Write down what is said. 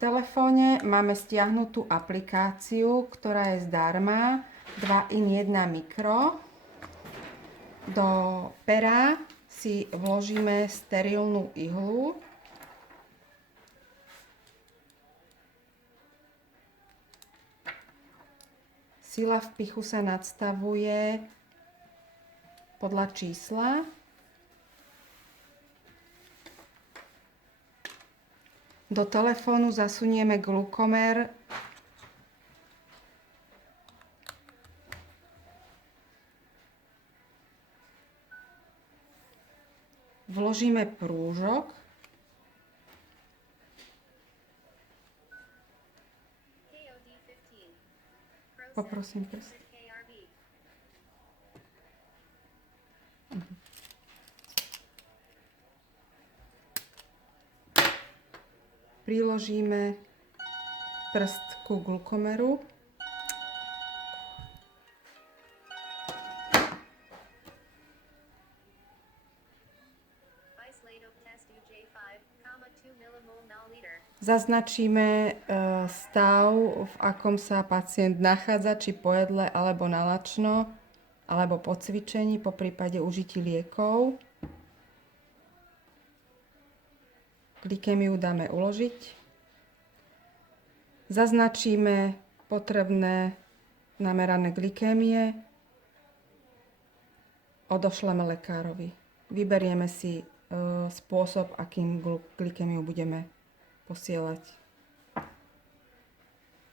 telefóne máme stiahnutú aplikáciu, ktorá je zdarma, 2 in 1 mikro. Do pera si vložíme sterilnú ihlu. Sila vpichu sa nadstavuje podľa čísla. Do telefónu zasunieme glukomer vložíme prúžok. Poprosím prst. Priložíme prst ku glukomeru. Zaznačíme stav, v akom sa pacient nachádza, či po jedle, alebo na lačno, alebo po cvičení, po prípade užití liekov. Glykemiu dáme uložiť. Zaznačíme potrebné namerané glykémie. Odošleme lekárovi. Vyberieme si spôsob, akým glykemiu budeme posielať.